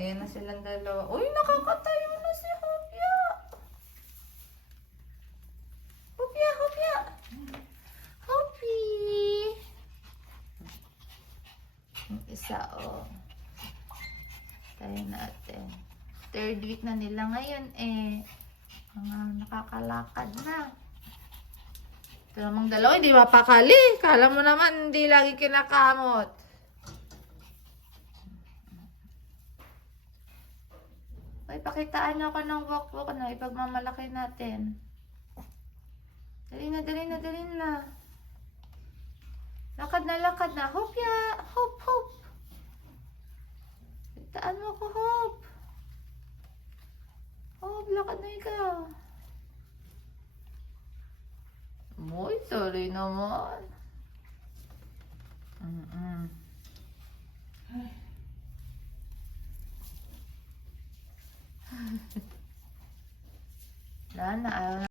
ayan na silang dalawa. Uy, nakakatayo na si Hopya. Hopya, Hopya. Hopi. Yung isa, oh. Tayo natin. Third week na nila ngayon, eh. Mga nakakalakad na. Ito namang dalawa, hindi mapakali. Kala mo naman, hindi lagi kinakamot. Ay, pakitaan niyo ako ng walk-walk na ipagmamalaki natin. Dali na, dali na, dali na. Lakad na, lakad na. Hope ya! Hope, hope! Pakitaan mo ko, Hope. Hope, lakad na ikaw. Uy, sorry naman. Wala na, ayaw na.